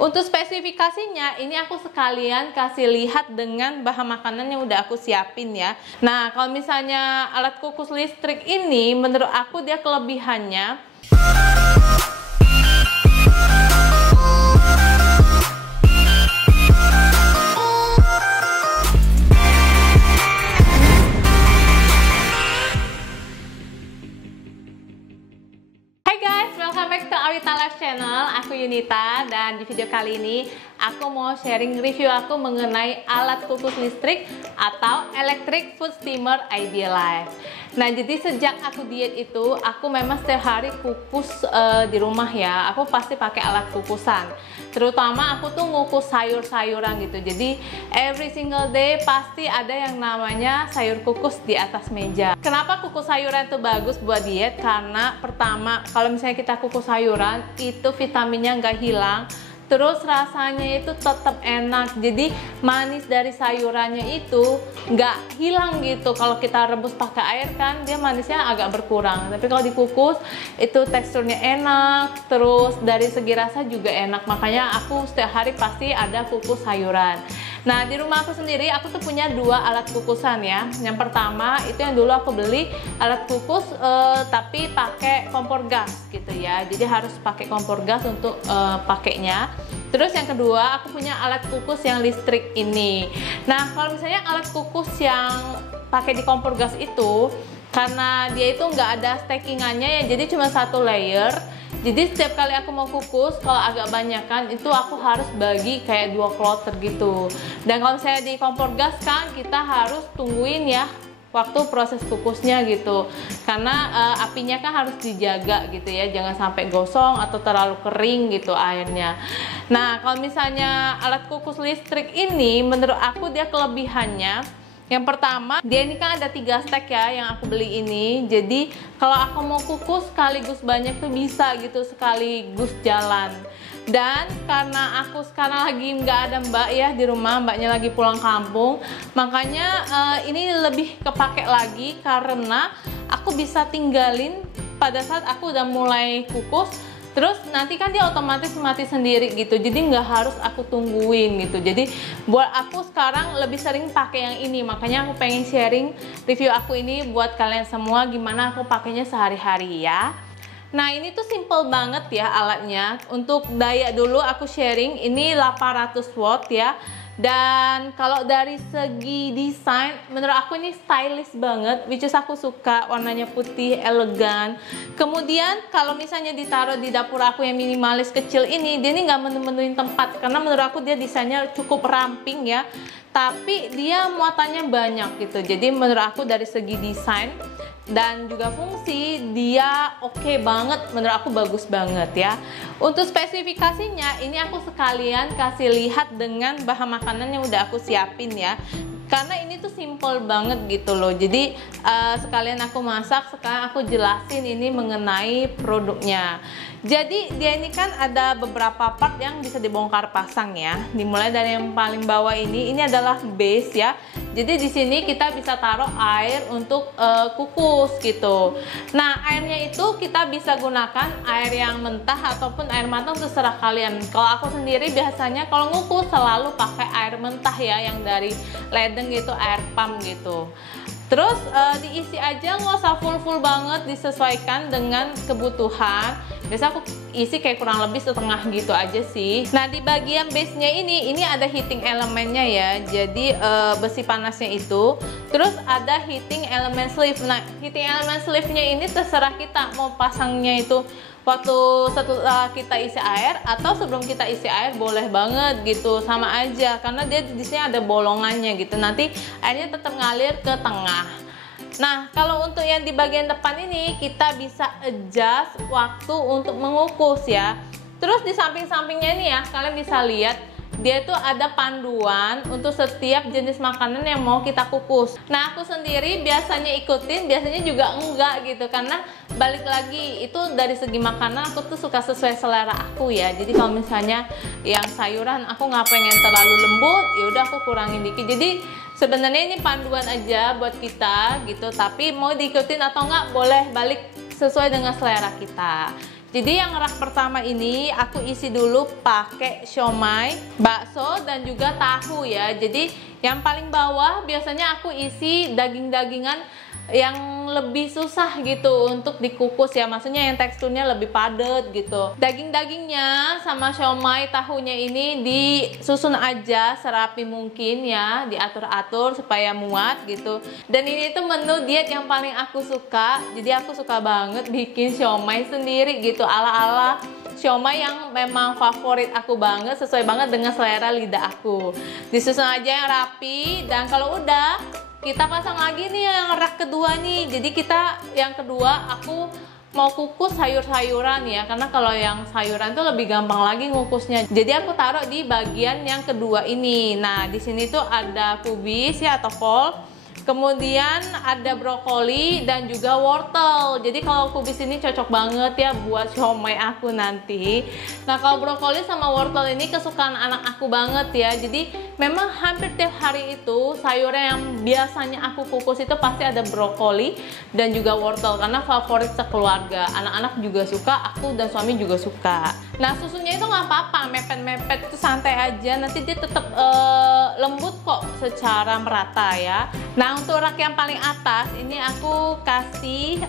Untuk spesifikasinya, ini aku sekalian kasih lihat dengan bahan makanan yang udah aku siapin ya. Nah, kalau misalnya alat kukus listrik ini, menurut aku dia kelebihannya Awita Life Channel, aku Yunita, dan di video kali ini aku mau sharing review aku mengenai alat kukus listrik atau Electric Food Steamer Idealife. Nah, jadi sejak aku diet itu, aku memang setiap hari kukus di rumah ya. Aku pasti pakai alat kukusan. Terutama aku tuh ngukus sayur-sayuran gitu. Jadi every single day pasti ada yang namanya sayur kukus di atas meja. Kenapa kukus sayuran itu bagus buat diet? Karena pertama, kalau misalnya kita kukus sayuran, itu vitaminnya nggak hilang. Terus rasanya itu tetap enak, jadi manis dari sayurannya itu nggak hilang gitu. Kalau kita rebus pakai air kan dia manisnya agak berkurang, tapi kalau dikukus itu teksturnya enak, terus dari segi rasa juga enak. Makanya aku setiap hari pasti ada kukus sayuran. Nah, di rumah aku sendiri aku tuh punya dua alat kukusan ya. Yang pertama itu yang dulu aku beli alat kukus tapi pakai kompor gas gitu ya, jadi harus pakai kompor gas untuk pakainya. Terus yang kedua aku punya alat kukus yang listrik ini. Nah, kalau misalnya alat kukus yang pakai di kompor gas itu, karena dia itu nggak ada stackingannya ya, jadi cuma satu layer. Jadi setiap kali aku mau kukus, kalau agak banyakan itu aku harus bagi kayak 2 kloter gitu. Dan kalau misalnya di kompor gas kan kita harus tungguin ya waktu proses kukusnya gitu, karena apinya kan harus dijaga gitu ya, jangan sampai gosong atau terlalu kering gitu airnya. Nah, kalau misalnya alat kukus listrik ini, menurut aku dia kelebihannya, yang pertama dia ini kan ada 3 stack ya yang aku beli ini. Jadi kalau aku mau kukus sekaligus banyak tuh bisa gitu, sekaligus jalan. Dan karena aku sekarang lagi nggak ada mbak ya di rumah, mbaknya lagi pulang kampung, makanya ini lebih kepake lagi karena aku bisa tinggalin pada saat aku udah mulai kukus. Terus nanti kan dia otomatis mati sendiri gitu, jadi nggak harus aku tungguin gitu. Jadi buat aku sekarang lebih sering pakai yang ini, makanya aku pengen sharing review aku ini buat kalian semua gimana aku pakainya sehari-hari ya. Nah, ini tuh simple banget ya alatnya. Untuk daya dulu aku sharing, ini 800 watt ya. Dan kalau dari segi desain, menurut aku ini stylish banget, which is aku suka warnanya putih, elegan. Kemudian kalau misalnya ditaruh di dapur aku yang minimalis kecil ini, dia ini nggak menu-menuin tempat, karena menurut aku dia desainnya cukup ramping ya, tapi dia muatannya banyak gitu. Jadi menurut aku dari segi desain dan juga fungsi dia oke banget, menurut aku bagus banget ya. Untuk spesifikasinya ini aku sekalian kasih lihat dengan bahan makanan yang udah aku siapin ya, karena ini tuh simple banget gitu loh. Jadi sekalian aku masak, sekarang aku jelasin ini mengenai produknya. Jadi dia ini kan ada beberapa part yang bisa dibongkar pasang ya. Dimulai dari yang paling bawah ini adalah base ya. Jadi di sini kita bisa taruh air untuk kukus gitu. Nah, airnya itu kita bisa gunakan air yang mentah ataupun air matang, terserah kalian. Kalau aku sendiri biasanya kalau ngukus selalu pakai air mentah ya, yang dari ledeng gitu, air pump gitu. Terus diisi aja, nggak usah full banget, disesuaikan dengan kebutuhan. Biasa aku isi kayak kurang lebih setengah gitu aja sih. Nah, di bagian base-nya ini ada heating elemennya ya. Jadi besi panasnya itu. Terus ada heating element sleeve. Nah, heating element sleeve-nya ini terserah kita mau pasangnya itu waktu setelah kita isi air atau sebelum kita isi air, boleh banget gitu, sama aja karena dia di sini ada bolongannya gitu, nanti airnya tetap ngalir ke tengah. Nah, kalau untuk yang di bagian depan ini kita bisa adjust waktu untuk mengukus ya. Terus di samping-sampingnya ini ya, kalian bisa lihat dia itu ada panduan untuk setiap jenis makanan yang mau kita kukus. Nah, aku sendiri biasanya ikutin, biasanya juga enggak gitu, karena balik lagi itu dari segi makanan aku tuh suka sesuai selera aku ya. Jadi kalau misalnya yang sayuran aku nggak pengen terlalu lembut, ya udah aku kurangin dikit. Jadi sebenarnya ini panduan aja buat kita gitu, tapi mau diikutin atau enggak boleh balik sesuai dengan selera kita. Jadi yang rak pertama ini aku isi dulu pakai siomay, bakso dan juga tahu ya. Jadi yang paling bawah biasanya aku isi daging-dagingan yang lebih susah gitu untuk dikukus ya, maksudnya yang teksturnya lebih padat gitu. Daging-dagingnya sama siomay tahunya ini disusun aja serapi mungkin ya, diatur-atur supaya muat gitu. Dan ini tuh menu diet yang paling aku suka, jadi aku suka banget bikin siomay sendiri gitu, ala-ala siomay yang memang favorit aku banget, sesuai banget dengan selera lidah aku. Disusun aja yang rapi, dan kalau udah kita pasang lagi nih yang rak kedua nih. Jadi kita yang kedua aku mau kukus sayur-sayuran ya, karena kalau yang sayuran tuh lebih gampang lagi ngukusnya. Jadi aku taruh di bagian yang kedua ini. Nah, di sini tuh ada kubis ya atau kol. Kemudian ada brokoli dan juga wortel. Jadi kalau kubis ini cocok banget ya buat siomay aku nanti. Nah, kalau brokoli sama wortel ini kesukaan anak aku banget ya. Jadi memang hampir tiap hari itu sayurnya yang biasanya aku kukus itu pasti ada brokoli dan juga wortel, karena favorit sekeluarga. Anak-anak juga suka, aku dan suami juga suka. Nah, susunya itu nggak apa-apa, mepet-mepet itu santai aja. Nanti dia tetap lembut kok secara merata ya. Nah, untuk rak yang paling atas ini aku kasih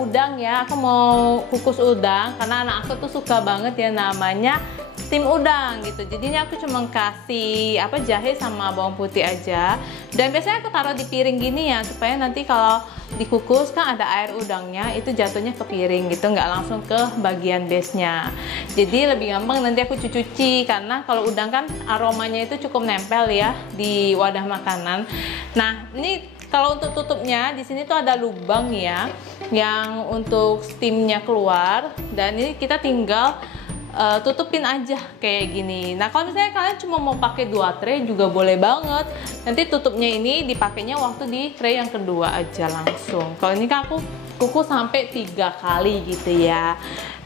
udang ya. Aku mau kukus udang karena anak aku tuh suka banget ya namanya tim udang gitu. Jadinya aku cuma kasih jahe sama bawang putih aja. Dan biasanya aku taruh di piring gini ya, supaya nanti kalau dikukus kan ada air udangnya, itu jatuhnya ke piring gitu, nggak langsung ke bagian base-nya. Jadi lebih gampang nanti aku cuci, karena kalau udang kan aromanya itu cukup nempel ya di wadah makanan. Nah, ini kalau untuk tutupnya di sini tuh ada lubang ya, yang untuk steamnya keluar, dan ini kita tinggal tutupin aja kayak gini. Nah, kalau misalnya kalian cuma mau pakai 2 tray juga boleh banget. Nanti tutupnya ini dipakainya waktu di tray yang kedua aja langsung. Kalau ini kan aku kukus sampai 3 kali gitu ya.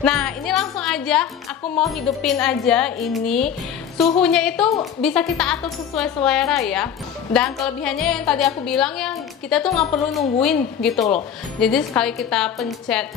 Nah, ini langsung aja aku mau hidupin aja ini. Suhunya itu bisa kita atur sesuai selera ya. Dan kelebihannya yang tadi aku bilang ya, kita tuh nggak perlu nungguin gitu loh. Jadi sekali kita pencet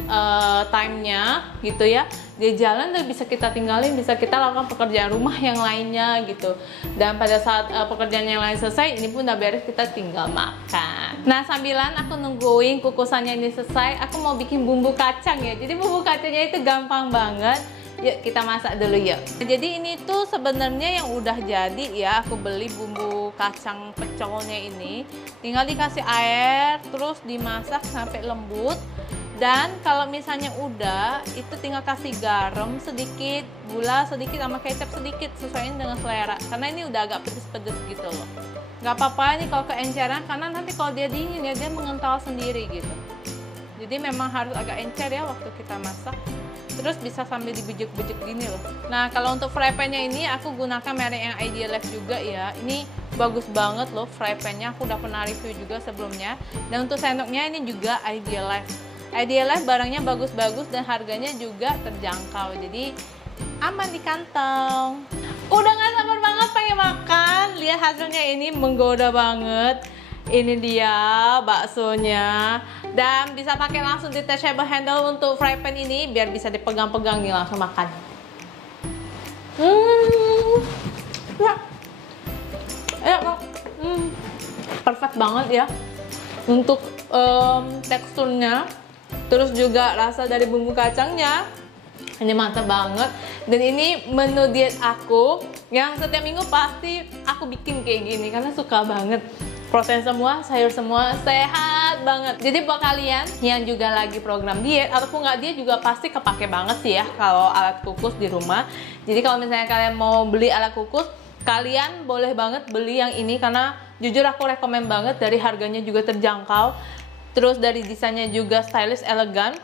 time-nya gitu ya, dia jalan dan bisa kita tinggalin, bisa kita lakukan pekerjaan rumah yang lainnya gitu. Dan pada saat pekerjaan yang lain selesai, ini pun udah beres, kita tinggal makan. Nah, sambilan aku nungguin kukusannya ini selesai, aku mau bikin bumbu kacang ya. Jadi bumbu kacangnya itu gampang banget. Yuk kita masak dulu yuk. Jadi ini tuh sebenarnya yang udah jadi ya, aku beli bumbu kacang pecolnya ini. Tinggal dikasih air, terus dimasak sampai lembut. Dan kalau misalnya udah, itu tinggal kasih garam sedikit, gula sedikit, sama kecap sedikit, sesuaiin dengan selera. Karena ini udah agak pedes-pedes gitu loh. Nggak apa-apa nih kalau keenceran, karena nanti kalau dia dingin ya dia mengental sendiri gitu. Jadi memang harus agak encer ya waktu kita masak. Terus bisa sambil dibejek-bejek gini loh. Nah, kalau untuk fry pan-nya ini aku gunakan merek yang Ideal Life juga ya. Ini bagus banget loh fry pan-nya, aku udah pernah review juga sebelumnya. Dan untuk sendoknya ini juga Ideal Life. Ideal Life barangnya bagus-bagus dan harganya juga terjangkau. Jadi aman di kantong. Udah gak sabar banget pengen makan. Lihat hasilnya, ini menggoda banget. Ini dia baksonya, dan bisa pakai langsung detachable handle untuk fry pan ini biar bisa dipegang-pegang nih langsung makan. Perfect banget ya untuk teksturnya, terus juga rasa dari bumbu kacangnya. Ini mantap banget, dan ini menu diet aku yang setiap minggu pasti aku bikin kayak gini karena suka banget. Protein semua, sayur semua, sehat banget. Jadi buat kalian yang juga lagi program diet ataupun nggak diet juga pasti kepake banget sih ya kalau alat kukus di rumah. Jadi kalau misalnya kalian mau beli alat kukus, kalian boleh banget beli yang ini karena jujur aku rekomen banget, dari harganya juga terjangkau. Terus dari desainnya juga stylish, elegan.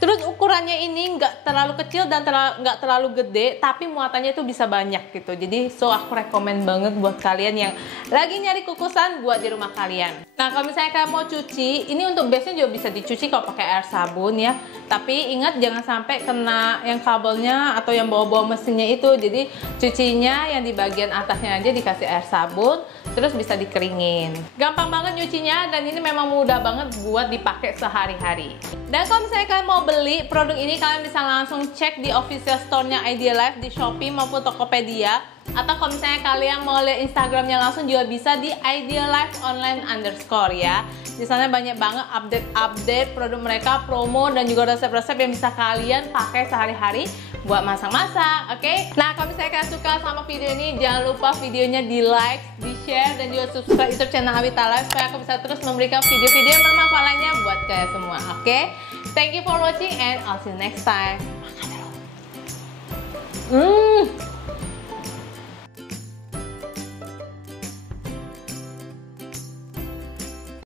Terus ukurannya ini nggak terlalu kecil dan nggak terlalu gede, tapi muatannya itu bisa banyak gitu. Jadi aku rekomen banget buat kalian yang lagi nyari kukusan buat di rumah kalian. Nah, kalau misalnya kalian mau cuci, ini untuk base-nya juga bisa dicuci kalau pakai air sabun ya. Tapi ingat jangan sampai kena yang kabelnya atau yang bawa-bawa mesinnya itu. Jadi cucinya yang di bagian atasnya aja dikasih air sabun, terus bisa dikeringin. Gampang banget nyucinya dan ini memang mudah banget buat dipakai sehari-hari. Dan kalau misalnya kalian mau beli produk ini, kalian bisa langsung cek di official store-nya Idealife di Shopee maupun Tokopedia. Atau kalau misalnya kalian mau lihat Instagramnya langsung juga bisa di idealifeonline_ ya. Di sana banyak banget update produk mereka, promo dan juga resep-resep yang bisa kalian pakai sehari-hari buat masak-masak, oke? Nah, kalau misalnya kalian suka sama video ini, jangan lupa videonya di like, di share dan juga subscribe YouTube channel Awita Life supaya aku bisa terus memberikan video-video yang bermanfaat lainnya buat kalian semua, oke? Thank you for watching and I'll see you next time. Makan dulu.